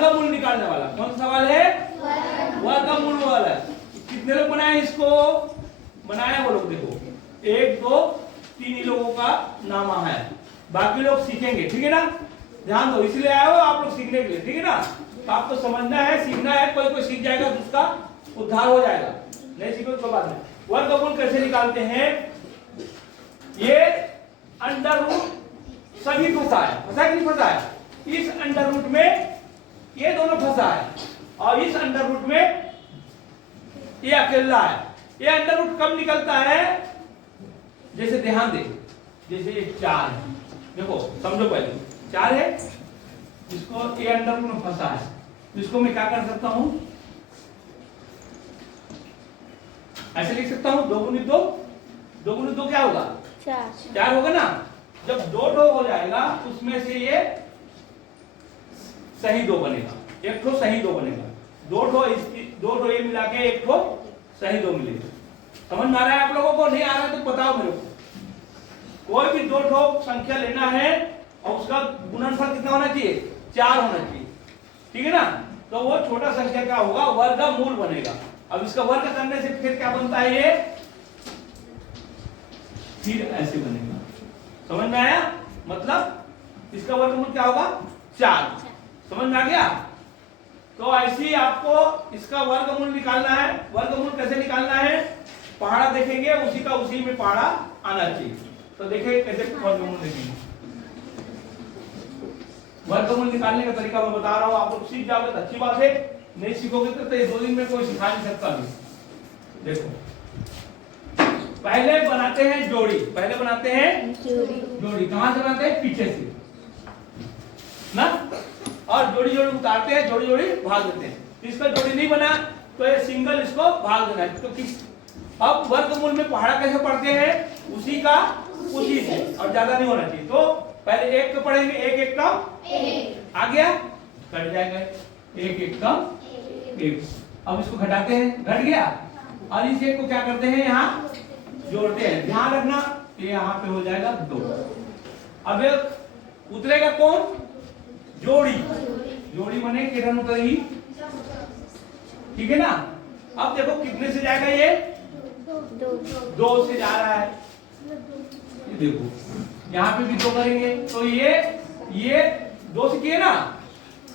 वर्गमूल निकालने वाला। कौन सा सवाल है? वर्गमूल वाला। कितने लोग बनाए इसको? बनाए वो लोग, देखो 1 2 3 ही लोगों का नामा है, बाकी लोग सीखेंगे, ठीक है ना। ध्यान दो, इसलिए आए हो आप लोग सीखने के लिए, ठीक है ना। तो आपको समझना है, सीखना है, कोई कोई सीख जाएगा तो उसका उद्धार हो जाएगा, नहीं सीखो तो बात नहीं। वर्गमूल कैसे निकालते हैं? ये अंडर रूट सभी फंसा है, फंसा कि नहीं फंसा है? इस अंडर रूट में ये दोनों फंसा है और इस अंडर रूट में ये अकेला है। ये अंडर रूट कब निकलता है? जैसे ध्यान दे, जैसे ये 4 है, देखो समझो पहले 4 है, इसको ये अंडर रूट में फंसा है, इसको मैं क्या कर सकता हूं? ऐसे लिख सकता हूं, 2 गुणित 2, 2 गुणित 2 क्या होगा? 4 होगा ना। जब 2 ठो हो जाएगा उसमें से ये सही 2 बनेगा, एक ठो सही 2 बनेगा, 2 ठो ये मिला के एक ठो सही 2 मिलेगा। समझ में आ रहा है आप लोगों को? नहीं आ रहा है तो बताओ मेरे को। कोई भी 2 ठो संख्या लेना है और उसका गुणनफल कितना होना चाहिए? 4 होना चाहिए, ठीक है ना। तो वो छोटा संख्या क्या होगा? वर्गमूल बनेगा। अब इसका वर्ग करने से फिर क्या बनता है? ये फिर ऐसे बनेगा। समझ में आया? मतलब इसका वर्गमूल क्या होगा? 4। समझ में आ गया? तो ऐसे ही आपको इसका वर्गमूल निकालना है। वर्गमूल कैसे निकालना है? पहाड़ा देखेंगे, उसी का उसी में पहाड़ा आना चाहिए। तो देखिए कैसे वर्गमूल देखेंगे। वर्गमूल निकालने का तरीका मैं बता रहा हूं, आप लोग सीख जाओगे तो अच्छी बात है, नहीं सीखोगे तो ये 2 दिन में कोई सिखा नहीं सकता भी। देखो पहले बनाते हैं जोड़ी, पहले बनाते हैं जोड़ी। कहां से बनाते हैं? पीछे से ना, और जोड़ी जोड़ी उतारते हैं, जोड़ी जोड़ी भाग देते हैं। इसका जोड़ी नहीं बना तो ये सिंगल इसको भाग देना है। तो किस अब वर्गमूल में पहाड़ा कैसे पढ़ते हैं? उसी का उसी से, और ज्यादा नहीं होना चाहिए। तो पहले 1 का पढ़ेंगे, 1 1 कम आ गया, कट जाएगा, 1 1 कम 1। अब इसको घटाते हैं, घट गया, और इस 1 को क्या करते हैं? यहाँ जोड़ते हैं। ध्यान रखना ये यहाँ पे हो जाएगा 2। अब उतरेगा कौन? जोड़ी। जोड़ी बने किरण उतरेगी, ठीक है ना। अब देखो कितने से जाएगा? ये 2 से जा रहा है। ये देखो यहाँ पे भी 2 करेंगे तो ये 2 से किए ना,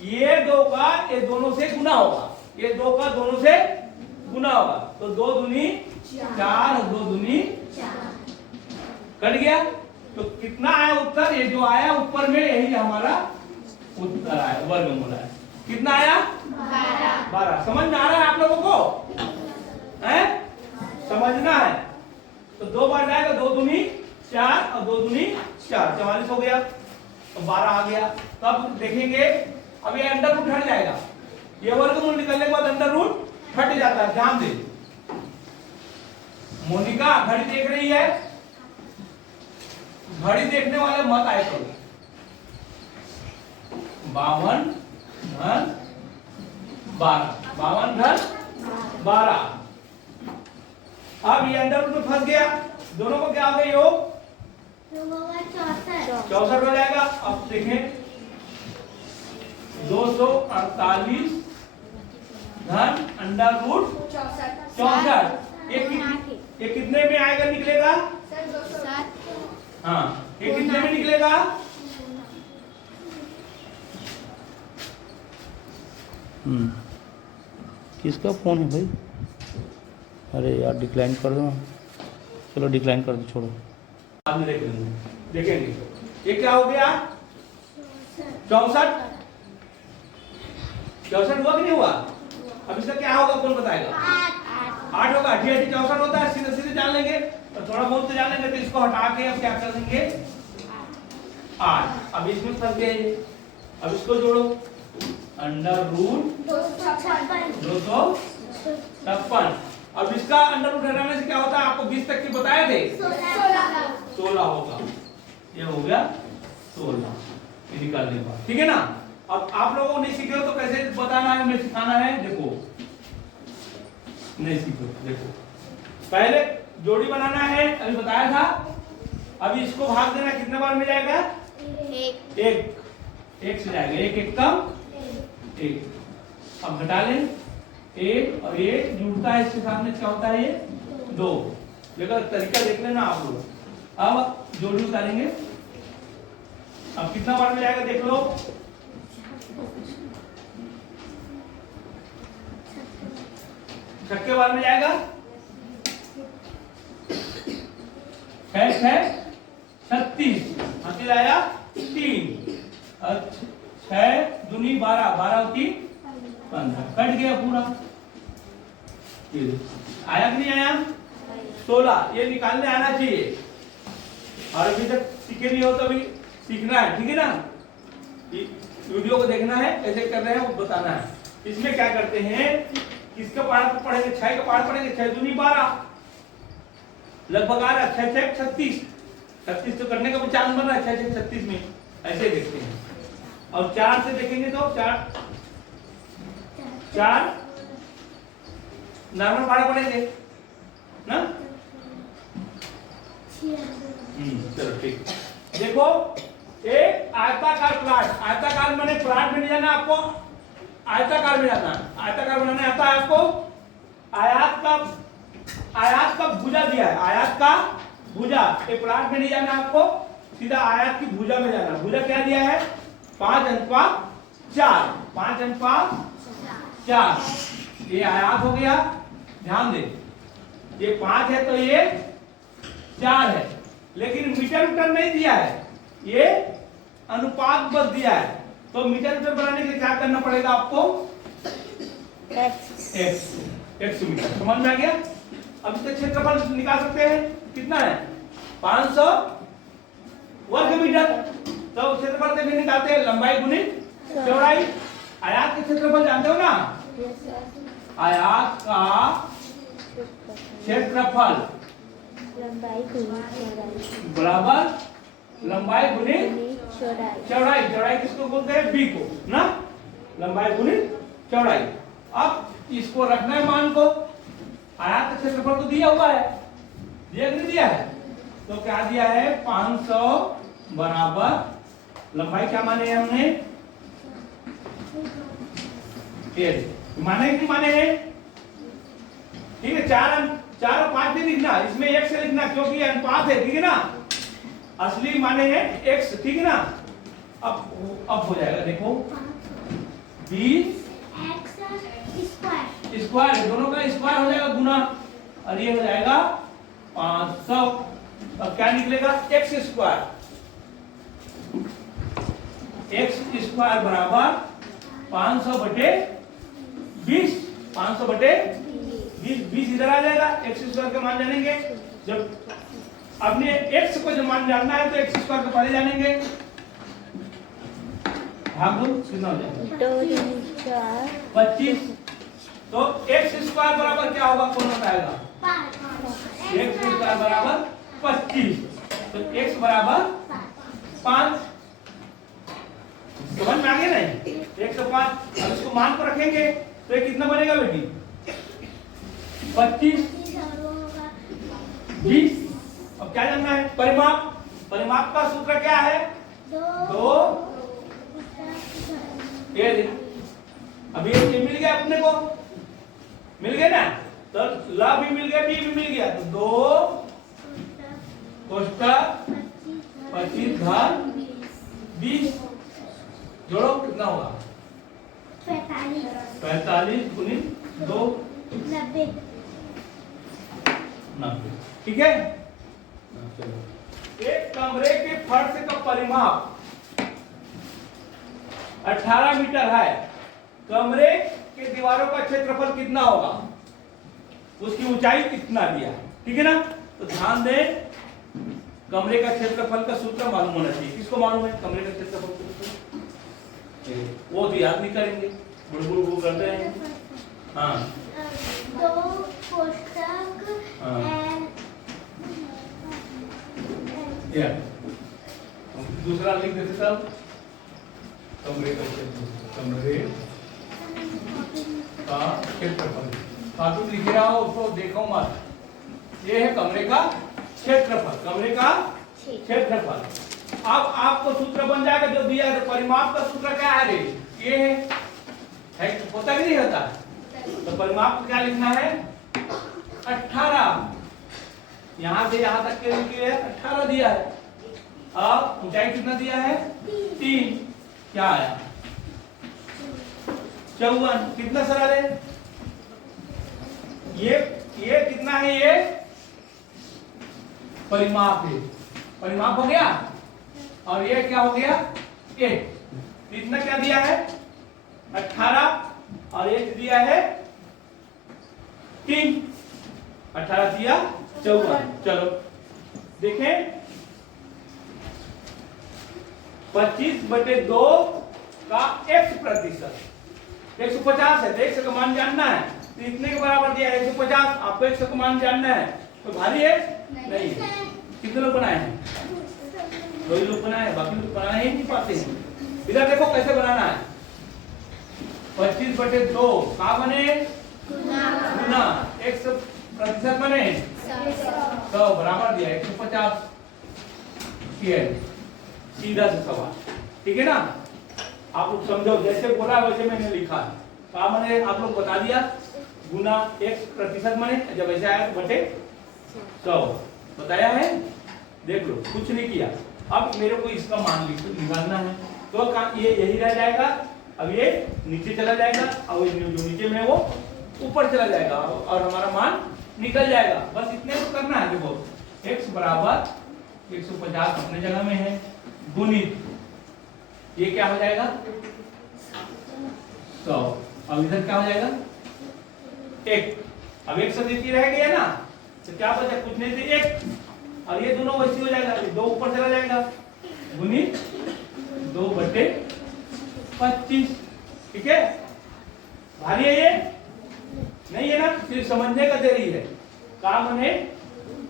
ये 2 का ये दोनों से गुना होगा, ये 2 का दोनों से गुना होगा। तो 2 दूनी 4 और 2 दूनी 4, कट गया। तो कितना आया उत्तर? ये जो आया ऊपर में यही हमारा उत्तर आया, वर्गमूल आया। कितना आया? 12। समझ में आ रहा है आप लोगों को? हैं? समझना है। तो 2 बार जाएगा, 2 दूनी 4 और 2 दूनी 4, 44 हो गया। तो 12 आ गया। तो अब देखेंगे, अब ये अंडर रूट हट जाएगा, ये वर्गमूल निकलने के बाद अंडर रूट हट जाता है। ध्यान दे, मोनिका घड़ी देख रही है, घड़ी देखने वाले मत आए करो। 52 धन 12, 52 धन 12। अब ये अंडर रूट में फंस गया, दोनों को क्या हो गया? योग 64 हो जाएगा। अब देखें 248 धन अंडर रूट 64, ये कितने में आएगा? निकलेगा हाँ, ये कितने में निकलेगा? किसका फोन है भाई? अरे यार डिक्लाइन कर दो। चलो डिक्लाइन कर दो, छोड़ो। बाद में देखेंगे ये क्या हो गया? 64 हुआ कि नहीं हुआ? अब इसका क्या होगा कौन बताएगा? 8 होगा। 8 64 होता है, सीधे सीधे जान लेंगे, और थोड़ा बहुत तो जान लेंगे। तो इसको हटा के अब क्या कर देंगे? 8। अब इसमें फंस गए, अब इसको जोड़ो, अंडर रूट 256। अब इसका अंडर रूट हटाने से क्या होता है? आपको 20 तक के बताए थे, 16 होगा। ये हो गया 16, ये निकालने के बाद, ठीक है ना। अब आप लोगों को नहीं सीखे हो तो कैसे बताना है, हमें सिखाना है। देखो नहीं सीखो, देखो पहले जोड़ी बनाना है, अभी बताया था। अभी इसको भाग देना, कितने बार में जाएगा? 1 से जाएगा, 1 1 कम 1। अब घटा लें, 1 और 1 जुड़ता है, इसके सामने क्या होता है, ये 2। देखो तरीका देख लेना आप लोग। अब जोड़ी उतारेंगे, अब कितना बार में जाएगा देख लो, 6 बार में जाएगा, 6 36, हाथी लाया 3, 6 दूनी 12, 12 होती 15, कट गया पूरा। आया कि नहीं आया, 16, ये निकालने आना चाहिए। और अभी तक सीखे नहीं हो तो अभी सीखना है, ठीक है ना, वीडियो को देखना है, कैसे कर रहे हैं वो बताना है। इसमें क्या करते हैं, किसका पाठ पढ़ेंगे, 6 का पाठ पढ़ेंगे, 6 दूनी 12, लगभग आ रहा है 6 6 36, 36 तो करने का भी चांस बन रहा है 6 6 36 में, ऐसे देखते हैं। और 4 से देखेंगे तो 4 नॉर्मल पाठ पढ़ेंगे ना। चलो ठीक, देखो एक आयताकार प्लाट, आयताकार मैंने प्लाट में नहीं जाना आपको, आयताकार में जाना है। आयताकार बनाने आता है आपको, आयत का भुजा दिया है, आयत का भुजा, ये प्लाट में नहीं जाना आपको, सीधा आयत की भुजा में जाना। भुजा क्या दिया है, 5 अंक 4, 5 अंक 4, ये आयत हो गया। ध्यान दे, ये 5 है तो ये 4 है, लेकिन मीटर नहीं दिया है, ये अनुपात बस दिया है। तो मीटर बनाने के लिए क्या करना पड़ेगा आपको, x मीटर। समझ में आ गया। अब इसका क्षेत्रफल निकाल सकते हैं, कितना है, 500 वर्ग मीटर। तो क्षेत्रफल कैसे निकालते हैं, लंबाई गुणित चौड़ाई। आयत के क्षेत्रफल जानते हो ना, आयत का क्षेत्रफल बराबर लंबाई गुणित चौड़ाई। चौड़ाई किसको बोलते हैं, b को ना, लंबाई गुणित चौड़ाई। अब इसको रखना है मान को, आयत का क्षेत्रफल तो दिया हुआ है, दिया नहीं दिया है, तो क्या दिया है, 500 बराबर लंबाई क्या माने हैं हमने, माने कि माने हैं, ठीक है। 4 और 5 भी लिखना, इसमें x से लिखना क्योंकि अनुपात है, ठीक है ना, असली माने हैं x, ठीक है ना। अब हो जाएगा, देखो 20 स्क्वायर, दोनों का स्क्वायर हो जाएगा गुना, और ये हो जाएगा 500। अब क्या निकलेगा, x स्क्वायर, x स्क्वायर बराबर 500 बटे 20, 500 बटे 20 इधर आ जाएगा। x स्क्वायर का मान जानेंगे, जब अपने x को जब मान जानना है तो x स्क्वायर को पहले जानेंगे। भाग दो, कितना हो जाएगा, 25। तो x स्क्वायर बराबर क्या होगा, कौन बताएगा, x स्क्वायर बराबर 25, तो x बराबर 5। समझ में आ गया नहीं, 105। अब इसको मान को रखेंगे तो ये कितना बनेगा बेटी, 25 20। अब क्या जानना है, परिमाप। परिमाप का सूत्र क्या है, 2 ये अभी ये मिल गया अपने को, मिल गया ना, तो ला भी मिल गया, बी भी मिल गया, तो 2 कोष्टक 25 घन 20 जोड़ो, कितना होगा, 45 गुणित 2 90। ठीक है। एक कमरे के फर्श का परिमाप 18 मीटर है, कमरे के दीवारों का क्षेत्रफल कितना होगा, उसकी ऊंचाई कितना दिया, ठीक है ना। तो ध्यान दें, कमरे का क्षेत्रफल का सूत्र मालूम होना चाहिए। किसको मालूम है कमरे का क्षेत्रफल का सूत्र, वो तो याद नहीं करेंगे, बुड़बुड़ करते हैं। हाँ, 2 कोष्टक दूसरा लिख देते सब, कमरे का क्षेत्रफल, कमरे का क्षेत्रफल, खातून लिखे रहा हो उसको देखो मत, ये है कमरे का क्षेत्रफल, कमरे का क्षेत्रफल। अब आपको सूत्र बन जाएगा जो दिया है, परिमाप का सूत्र क्या है, ये है होता कि नहीं होता? तो परिमाप को क्या लिखना है? 18। यहां से यहां तक के लिए 18 दिया है। अब ऊंचाई कितना दिया है? 3। क्या आया? 54। कितना सरल है ये कितना है? ये परिमाप है। परिमाप हो गया। और ये क्या हो गया? 8। इतना क्या दिया है? 18 और 8 दिया है 3। 18 दिया 54। चलो देखें 25/2 का x%। 150 है तो x का मान जानना है। तो इतने के बराबर दिया है 150। आपको x का मान जानना है। तो भारी है? नहीं। कितने लोग बनाए हैं? 2 ही लोग बनाए हैं, बाकी लोग बनाना ही नहीं पाते हैं। इधर देखो कैसे बनाना है। 25/2 का बने गुना x% बने 100 बराबर दिया 150। सीधा से सवाल, ठीक है ना? आप लोग समझो, जैसे बोला वैसे मैंने लिखा है। का मैंने आप लोग बता दिया गुना x% बने, जब ऐसे आया तो बटे 100 बताया है। देख लो कुछ नहीं किया। अब मेरे को इसका मान निकालना है तो ये यही रह जाएगा। अब ये नीचे चला जाएगा और जो नीचे में वो ऊपर चला जाएगा और हमारा मान निकल जाएगा। बस इतने तो करना है। देखो x बराबर 150 अपने जगह में है गुणित ये क्या हो जाएगा 100। अब इधर क्या हो जाएगा 1। अब 1 से नीचे रह गया ना तो क्या बचा? कुछ नहीं थी 1 और ये दोनों वैसे हो जाएगा। 2 ऊपर चला जाएगा गुणित 2/25। ठीक है? भारी है ये? नहीं है ना? सिर्फ समझने का देरी है। काम है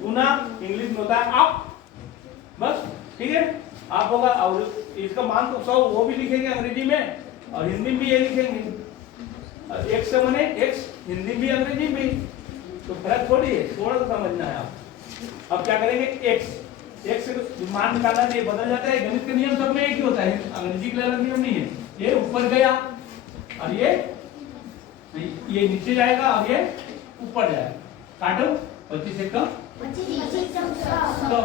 गुना इंग्लिश में होता है आप, बस। ठीक है? आप होगा और इसका मान तो 100 वो भी लिखेंगे अंग्रेजी में और हिंदी में भी ये लिखेंगे। और x से बने x हिंदी भी अंग्रेजी में, तो फर्क थोड़ी है। थोड़ा सा समझना है आप। अब क्या करेंगे x मान निकालना है, बदल जाता है। गणित के नियम सब में एक ही होता है, अंग्रेजी के अलग नियम नहीं है। ये ऊपर गया और ये नीचे जाएगा और ये ऊपर जाएगा। काटो 25 से कम 100।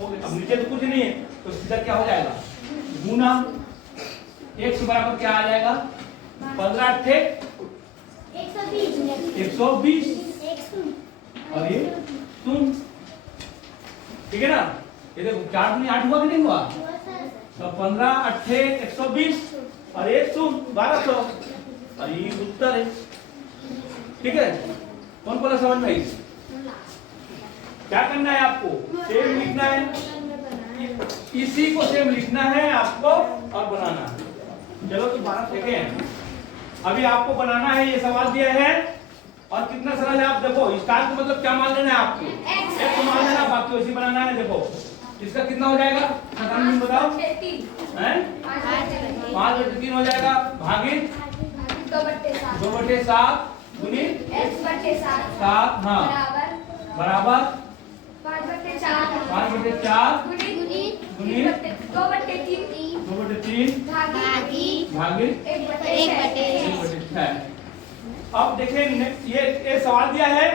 अब नीचे तो कुछ नहीं है तो सीधा क्या हो जाएगा गुना x बराबर क्या आ जाएगा 15 120 और ये तुम। ठीक है ना? ये देखो 4 दूनी 8 हुआ कि नहीं हुआ? तो 15 8 120 और ये तुम 1200 और ये उत्तर है। ठीक है? कौन बोला समझ में आई? क्या करना है आपको? सेम लिखना है, इसी को सेम लिखना है आपको और बनाना है। चलो तो 12 सेकेंड। अभी आपको बनाना है, ये सवाल दिया है और कितना सरल है। आप देखो स्टार को मतलब क्या मान लेना है आपको? x मान लेना, बाकी वैसे बनाना है। देखो इसका कितना हो जाएगा? बताओ। 5/3 हो जाएगा भागित 2/7 गुणित 7 हाँ बराबर 5/4 गुणित 2/3 भागित 1/6। अब देखें ये सवाल दिया है।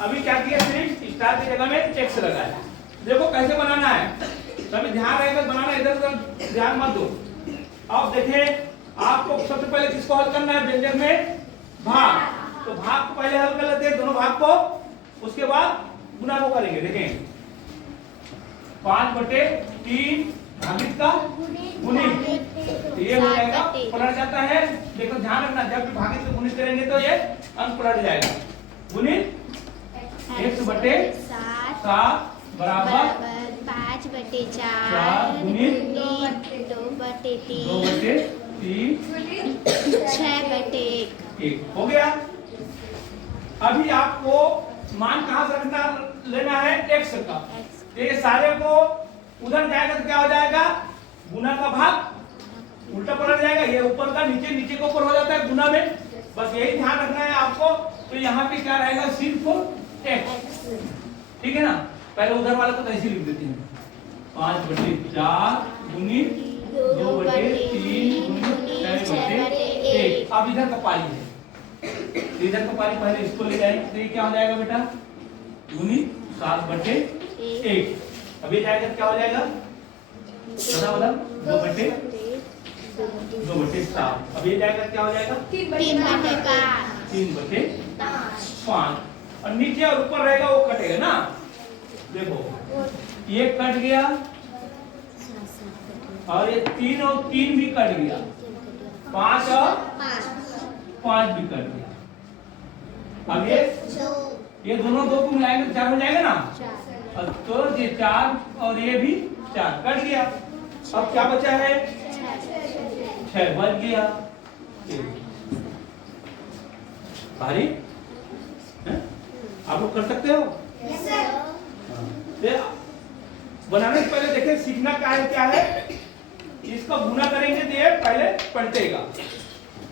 अभी क्या किया? सिर्फ स्टार की जगह में x लगाया। देखो कैसे बनाना है, तभी ध्यान रहेगा बनाना, इधर उधर ध्यान मत दो। अब देखें आपको सबसे पहले किसको हल करना है? व्यंजक में भाग। तो भाग को पहले हल कर लेते हैं, दोनों भाग को, उसके बाद गुना को करेंगे। देखें 5/3 भागित का गुणित, ये हो जाएगा पलट जाता है। देखो ध्यान रखना, जब भी भागित से गुणित करेंगे तो ये अंक पलट जाएगा। गुणित 1/7 बराबर 5/4 गुणित 2/3 6/1 हो गया। अभी आपको मान कहां से रखना लेना है? x का। ये सारे को उधर जाएगा तो क्या हो जाएगा? गुना का भाग उल्टा पलट जाएगा। ये ऊपर का नीचे, नीचे के ऊपर हो जाता है गुना में। बस यही ध्यान रखना है आपको। तो यहाँ पे क्या रहेगा? सिर्फ x। ठीक है ना? पहले उधर वाले को ऐसे लिख देते हैं 5/4 गुणित 2/3 गुणित 6/1। अब इधर का पारी है, इधर का पारी पहले इसको ले जाएंगे तो ये क्या हो जाएगा बेटा, गुनी 7/1। अब ये जाएगा क्या हो जाएगा, बता 2/7। अब ये जाएगा क्या हो जाएगा, 3/5। और नीचे और ऊपर रहेगा वो कटेगा ना, देखो ये कट गया और ये 3 और 3 भी कट गया, 5 और 5 भी कट गया। अब ये दोनों 2 को मिलाएंगे तो 4 हो जाएगा ना, और तो ये 4 और ये भी 4 कट गया। अब क्या बचा है, 6 बच गया। भारी है? आप लोग कर सकते हो। बनाने से पहले देखें सीखना क्या है, इसका गुना करेंगे तो ये पहले पलटेगा,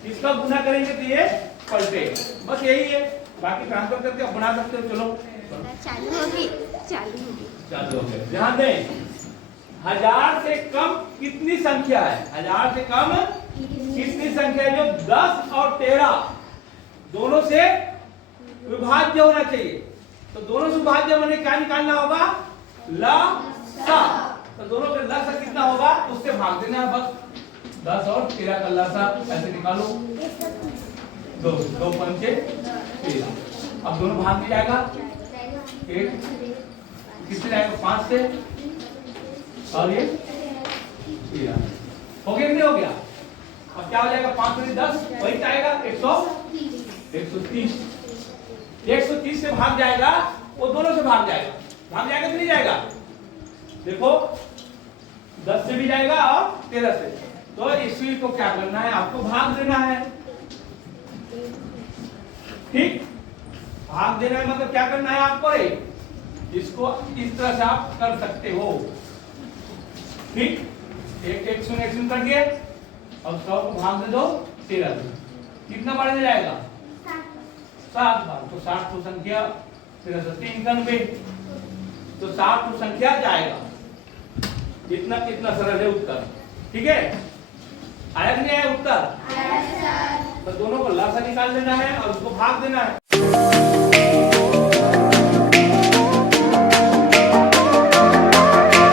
इसका गुना करेंगे तो ये पलटेगा, बस यही है। बाकी ट्रांसफर करके आप बना सकते हो। चलो चालू हो गया। ध्यान दें, 1000 से कम कितनी संख्या है, 1000 से कम कितनी संख्या है जो 10 और 13 दोनों से विभाज्य होना चाहिए। तो दोनों से विभाज्य होने क्या निकालना होगा, लसा। तो दोनों का लसा कितना होगा उससे भाग देना है बस। 10 और 13 का लसा ऐसे निकालो, 2 पंचे 13। अब दोनों भाग में जाएगा, एक किससे जाएगा, 5 से, और ये 13 हो गया कि नहीं हो गया। अब क्या हो जाएगा, 5 में 10 वही जाएगा 130। 130 से भाग जाएगा, वो दोनों से भाग जाएगा कि नहीं जाएगा। देखो 10 से भी जाएगा और 13 से, तो इसी को क्या करना है, आपको भाग देना है। ठीक, भाग देना है मतलब क्या करना है आपको, इसको इस तरह से आप कर सकते हो। ठीक, एक शून्य कर दिए और 100 को भाग दे दो 13 से, कितना बढ़ जाएगा, 7 बार। तो 60 को संख्या 3 तो 60 को संख्या जाएगा। इतना सरल है उत्तर। ठीक है, आया कि नहीं आया उत्तर। तो दोनों को लसा निकाल देना है और उसको भाग देना है।